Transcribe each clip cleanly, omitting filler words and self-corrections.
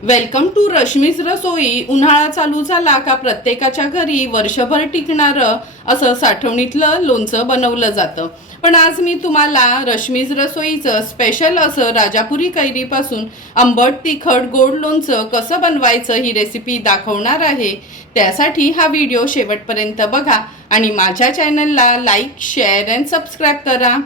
Welcome to Rashmi's रसोई। उन्हाळा चालू झाला का प्रत्येकाच्या घरी वर्षभर टिकणारं असं साठवणीतलं लोणचं बनवलं जातं। पण आज मी तुम्हाला रश्मीज रसोईचं स्पेशल असं राजापुरी कैरीपासून आंबट तिखट गोड लोणचं कसं बनवायचं ही रेसिपी दाखवणार आहे। त्यासाठी हा व्हिडिओ शेवटपर्यंत बघा आणि माझ्या चॅनलला लाईक, शेअर अँड सबस्क्राईब करा।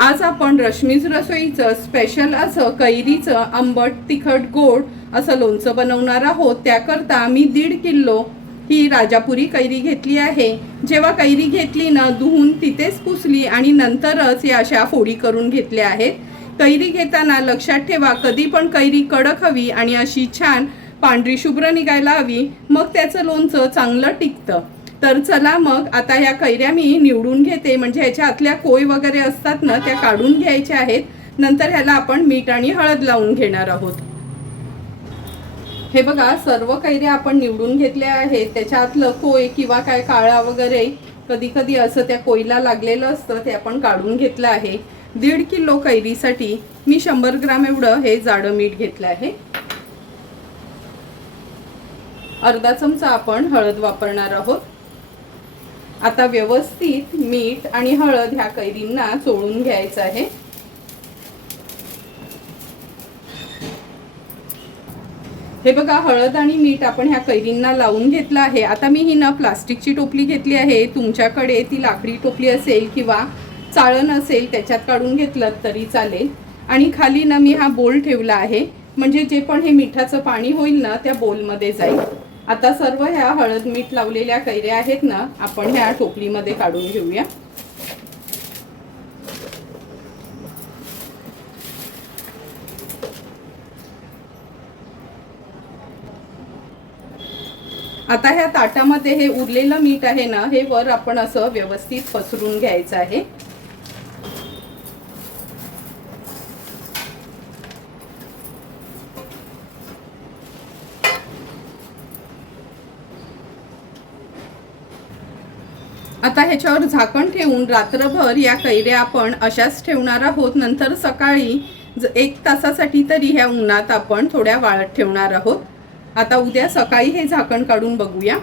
आज आपण रश्मीज रसोईचं स्पेशल असं कैरीचं आंबट तिखट गोड असं लोणचं बनवणार आहोत। त्याकरता मी 1.5 किलो ही राजापुरी कैरी घेतली आहे। जेव्हा कैरी घेतली ना, धुवून तिथेच पुसली आणि नंतरच या अशा फोडी करून घेतल्या आहेत। कैरी घेताना लक्षात ठेवा, कधी पण कैरी कडक हवी आणि अशी छान पांढरी शुभ्र निघायला हवी, मग त्याचं लोणचं चांगलं टिकतं। तर चला मग आता ह्या कैऱ्या मी निवडून घेते, म्हणजे ह्याच्या आतल्या कोय वगैरे असतात ना, त्या काढून घ्यायच्या आहेत। नंतर ह्याला आपण मीठ आणि हळद लावून घेणार आहोत। हे बघा, सर्व कैऱ्या आपण निवडून घेतल्या आहेत। त्याच्या आतलं कोय किंवा काय काळा वगैरे कधी कधी असं त्या कोयला लागलेलं असतं, ते आपण काढून घेतलं आहे। 1.5 किलो कैरीसाठी मी 100 ग्राम एवढं हे जाडं मीठ घेतलं आहे। अर्धा चमचा आपण हळद वापरणार आहोत। आता व्यवस्थित मीठ आणि हळद ह्या कैरींना चोळून घ्यायचं आहे। हे बघा, हळद आणि मीठ आपण ह्या कैरींना लावून घेतलं आहे। आता मी ही ना प्लास्टिकची टोपली घेतली आहे। तुमच्याकडे ती लाकडी टोपली असेल किंवा चाळण असेल त्याच्यात काढून घेतलं तरी चालेल। आणि खाली ना मी हा बोल ठेवला आहे, म्हणजे जे पण हे मिठाचं पाणी होईल ना त्या बोलमध्ये जाईल। आता सर्व ह्या हळद मीठ लावलेल्या कैऱ्या आहेत ना, आपण ह्या टोपलीमध्ये काढून घेऊया। आता ह्या ताटामध्ये हे उरलेलं मीठ आहे ना, हे वर आपण असं व्यवस्थित पसरून घ्यायचं आहे। आता ह्याच्यावर झाकण ठेवून रात्रभर या कैऱ्या आपण अशाच ठेवणार आहोत। नंतर सकाळी 1 तासासाठी तरी ह्या उन्हात आपण थोड्या वाळत ठेवणार आहोत। आता उद्या सकाळी हे झाकण काढून बघूया।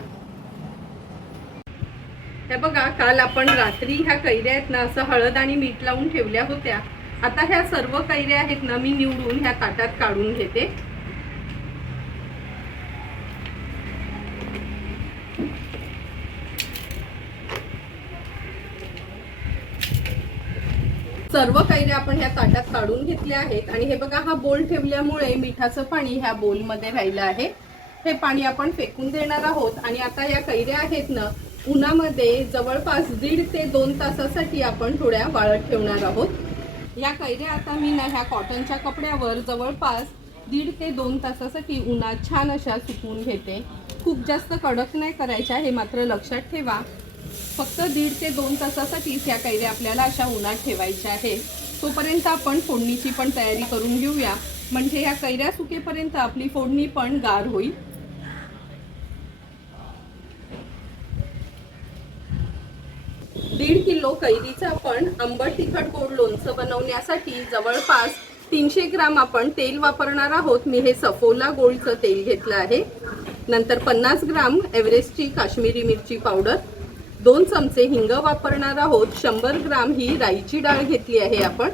हे बघा, काल आपण रात्री ह्या कैऱ्या आहेत ना असं हळद आणि मीठ लावून ठेवल्या होत्या। आता ह्या सर्व कैऱ्या आहेत ना मी निवडून ह्या ताटात काढून घेते। सर्व कैऱ्या आपण ह्या ताटात काढून घेतल्या आहेत। आणि हे बघा, हा बोल ठेवल्यामुळे मिठाचं पाणी ह्या बोलमध्ये राहिलं आहे। हे पाणी आपण फेकून देणार आहोत। आणि आता या कैऱ्या आहेत ना उन्हामध्ये जवळपास 1.5 ते 2 तासासाठी आपण थोड्या वाळत ठेवणार आहोत। या कैऱ्या आता मी ना ह्या कॉटनच्या कपड्यावर जवळपास 1.5 ते 2 तासासाठी उन्हात छान अशा सुकवून घेते। खूप जास्त कडक नाही करायच्या, हे मात्र लक्षात ठेवा। फक्त 1.5 ते 2 तासासाठी ह्या कैऱ्या आपल्याला अशा उन्हात ठेवायच्या आहेत। तोपर्यंत आपण फोडणीची पण तयारी करून घेऊया, म्हणजे ह्या कैऱ्या सुकेपर्यंत आपली फोडणी पण गार होईल। दीड किलो कैरीचं आपण आंबट तिखट गोड लोणचं बनवण्यासाठी जवळपास 300 ग्राम आपण तेल वापरणार आहोत। मी हे सफोला गोल्डचं तेल घेतलं आहे। नंतर 50 ग्राम एव्हरेस्टची काश्मीरी मिरची पावडर, 2 चमचे हिंग वापरणार आहोत। 100 ग्राम ही राईची डाळ घेतली आहे आपण।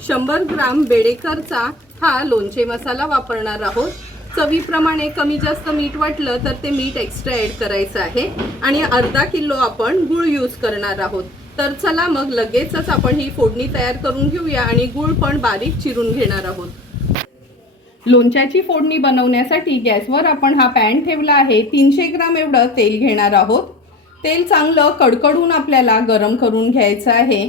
100 ग्राम बेडेकरचा हा लोणचे मसाला वापरणार आहोत। चवीप्रमाणे कमी जास्त मीठ वाटलं तर ते मीठ एक्स्ट्रा ॲड करायचं आहे। आणि अर्धा किलो आपण गूळ यूज करणार आहोत। तर चला मग लगेचच आपण ही फोडणी तयार करून घेऊया आणि गूळ पण बारीक चिरून घेणार आहोत। लोणच्याची फोडणी बनवण्यासाठी गॅसवर आपण हा पॅन ठेवला आहे। 300 ग्राम एवढं तेल घेणार आहोत। तेल चांगलं कडकडून आपल्याला गरम करून घ्यायचं आहे।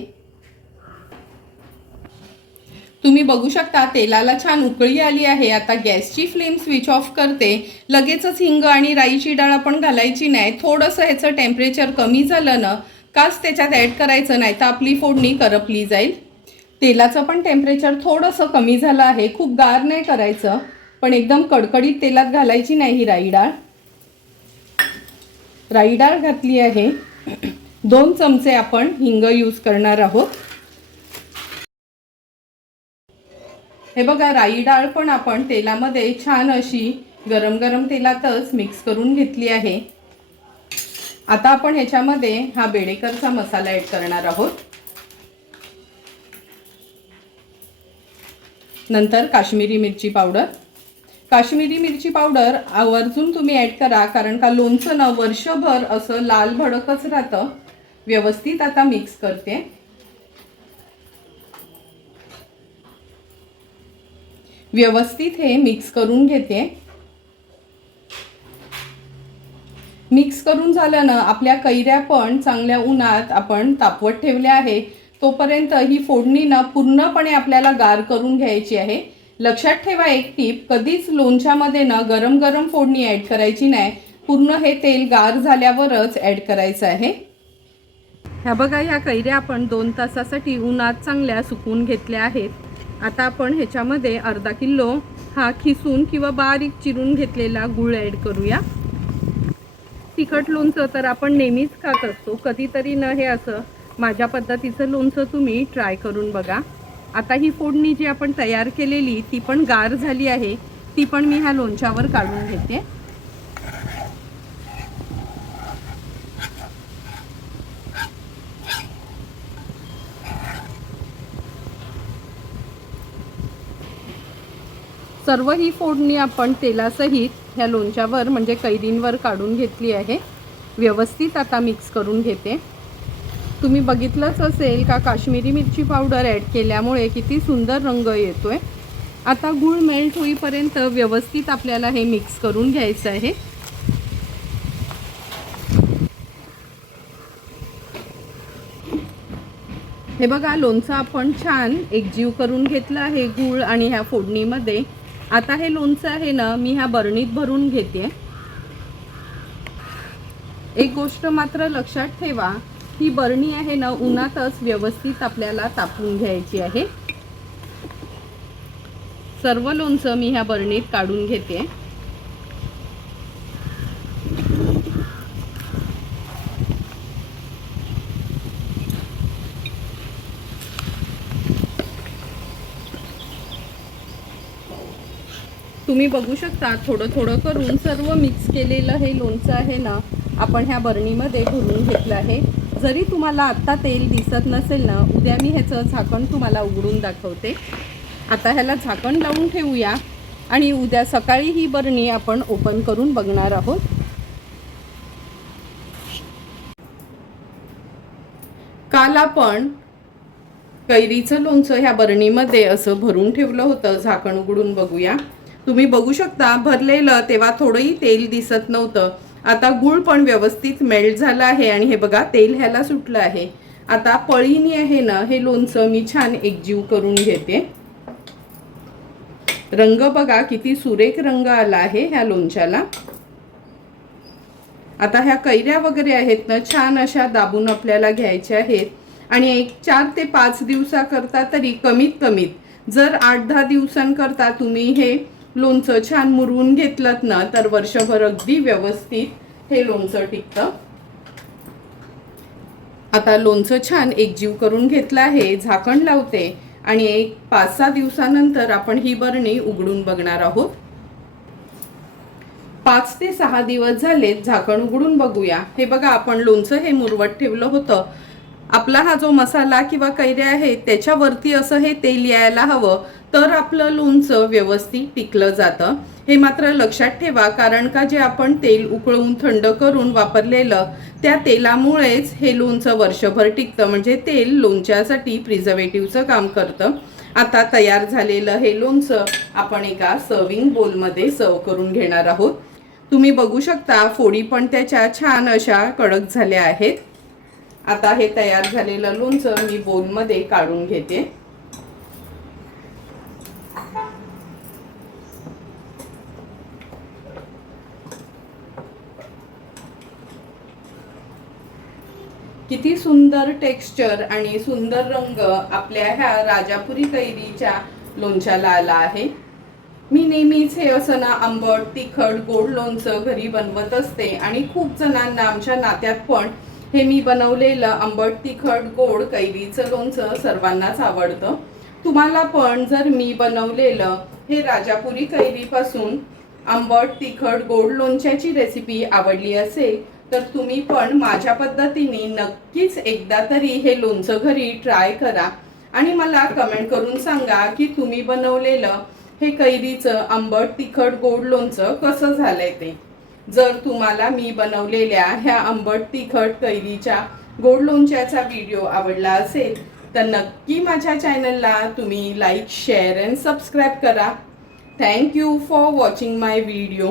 तुम्ही बघू शकता तेलाला छान उकळी आली आहे। आता गॅसची फ्लेम स्विच ऑफ करते। लगेचच हिंग आणि राईची डाळ आपण घालायची नाही। थोडंसं ह्याचं टेम्परेचर कमी झालं ना काच त्याच्यात ॲड करायचं, नाही तर आपली फोडणी करपली जाईल। तेलाचं पण टेम्परेचर थोडंसं कमी झालं आहे। खूप गार नाही करायचं, पण एकदम कडकडीत तेलात घालायची नाही ही राई डाळ। राई डाळ घातली आहे। 2 चमचे आपण हिंग यूज करणार आहोत। हे बघा, राई डाळ पण आपण तेलामध्ये छान अशी गरम गरम तेलातच मिक्स करून घेतली आहे। आता आपण ह्याच्यामध्ये हा बेडेकरचा मसाला ॲड करणार आहोत। नंतर काश्मीरी मिरची पावडर। काश्मीरी मिरची पावडर आवर्जून तुम्ही ॲड करा, कारण का लोणचं ना वर्षभर असं लाल भडकच राहतं। व्यवस्थित आता मिक्स करते। व्यवस्थित हे मिक्स करून घेते। मिक्स करून झालं ना, आपल्या कैऱ्या पण चांगल्या उन्हात आपण तापवत ठेवल्या आहे। तोपर्यंत ही फोडणी ना पूर्णपणे आपल्याला गार करून घ्यायची आहे। लक्षात ठेवा एक टीप, कधीच लोणच्यामध्ये ना गरम गरम फोडणी ॲड करायची नाही। पूर्ण हे तेल गार झाल्यावरच ॲड करायचं आहे। ह्या बघा, ह्या कैऱ्या आपण 2 तासासाठी उन्हात चांगल्या सुकवून घेतल्या आहेत। आता आपण ह्याच्यामध्ये अर्धा किलो हा खिसून किंवा बारीक चिरून घेतलेला गूळ ॲड करूया। तिखट लोणचं तर आपण नेहमीच खात असतो, कधीतरी न हे असं माझ्या पद्धतीचं लोणचं तुम्ही ट्राय करून बघा। आता ही फोडणी जी आपण तयार केलेली ती पण गार झाली आहे, ती पण मी ह्या लोणच्यावर काढून घेते। सर्व ही फोडणी आपण तेलासहित ह्या लोणच्यावर म्हणजे कैरींवर काढून घेतली आहे। व्यवस्थित आता मिक्स करून घेते। तुम्ही बघितलंच असेल का काश्मीरी मिरची पावडर ॲड केल्यामुळे किती सुंदर रंग येतोय। आता गूळ मेल्ट होईपर्यंत व्यवस्थित आपल्याला हे मिक्स करून घ्यायचं आहे। हे बघा, लोणचं आपण छान एकजीव करून घेतलं आहे गूळ आणि ह्या फोडणीमध्ये। आता हे लोणचं आहे ना, मी ह्या बरणीत भरून घेते। एक गोष्ट मात्र लक्षात ठेवा, ही बरणी आहे ना उन्हातच व्यवस्थित आपल्याला तापवून घ्यायची आहे। सर्व लोणचं मी ह्या बरणीत काढून घेते। तुम्ही बघू शकता, थोडं थोडं करून सर्व मिक्स केलेलं हे लोणचं आहे ना आपण ह्या बरणीमध्ये भरून घेतलं आहे। जरी तुम्हाला आत्ता तेल दिसत नसेल ना, उद्या मी ह्याचं झाकण तुम्हाला उघडून दाखवते। आता ह्याला झाकण लावून ठेवूया आणि उद्या सकाळी ही बरणी आपण ओपन करून बघणार आहोत। काल आपण कैरीचं लोणचं ह्या बरणीमध्ये असं भरून ठेवलं होतं। झाकण उघडून बघूया। तुम्ही बघू शकता, भरलेलं तेव्हा थोडंही तेल दिसत नव्हतं। आता गूळ पण व्यवस्थित मेल्ट झाला आहे आणि हे बघा तेल ह्याला सुटलं आहे। आता पळीने आहे ना हे लोणचं मी छान एकजीव करून घेते। रंग बघा किती सुरेख रंग आला आहे ह्या लोणच्याला। आता ह्या कैऱ्या वगैरे आहेत ना छान अशा दाबून आपल्याला घ्यायच्या आहेत आणि एक 4 ते 5 दिवसाकरता तरी कमीत जर 8-10 दिवसांकरता तुम्ही हे लोणचं छान मुरवून घेतलं ना तर वर्षभर अगदी व्यवस्थित हे लोणचं टिकतं। आता लोणचं छान एकजीव करून घेतलं आहे। झाकण लावते आणि एक 5-6 दिवसानंतर आपण ही बरणी उघडून बघणार आहोत। 5 ते 6 दिवस झालेत, झाकण उघडून बघूया। हे बघा, आपण लोणचं हे मुरवत ठेवलं होतं। आपला हा जो मसाला किंवा कैऱ्या आहे त्याच्यावरती असं हे तेल यायला हवं, तर आपलं लोणचं व्यवस्थित टिकलं जातं। हे मात्र लक्षात ठेवा, कारण का जे आपण तेल उकळून थंड करून वापरलेलं त्या तेलामुळेच हे लोणचं वर्षभर टिकतं। म्हणजे तेल लोणच्यासाठी प्रिझर्वेटिव्हचं काम करतं। आता तयार झालेलं हे लोणचं आपण एका सर्विंग बोलमध्ये सर्व करून घेणार आहोत। तुम्ही बघू शकता, फोडी पण त्याच्या छान अशा कडक झाल्या आहेत। आता हे तयार झालेलं लोणचं मी बोलमध्ये काढून घेते। किती सुंदर टेक्स्चर आणि सुंदर रंग आपल्या ह्या राजापुरी कैरीच्या लोणच्याला आला आहे। मी नेहमीच हे असं ना आंबट तिखट गोड लोणचं घरी बनवत असते आणि खूप जणांना आमच्या नात्यात पण हे मी बनवलेलं आंबट तिखट गोड कैरीचं लोणचं सर्वांनाच आवडतं. तुम्हाला पण जर मी बनवलेलं हे राजापुरी कैरीपासून आंबट तिखट गोड लोणच्याची रेसिपी आवडली असेल तर तुम्ही पण माझ्या पद्धतीने नक्कीच एकदा तरी हे लोणचं घरी ट्राय करा आणि मला कमेंट करून सांगा की तुम्ही बनवलेलं हे कैरीचं आंबट तिखट गोड लोणचं कसं झालंय ते. जर तुम्हाला मी बनवलेल्या ह्या आंबट तिखट कैरीच्या गोड लोणच्याचा व्हिडिओ आवडला असेल तर नक्की माझ्या चॅनलला तुम्ही लाईक शेअर अँड सबस्क्राईब करा. Thank you for watching my video.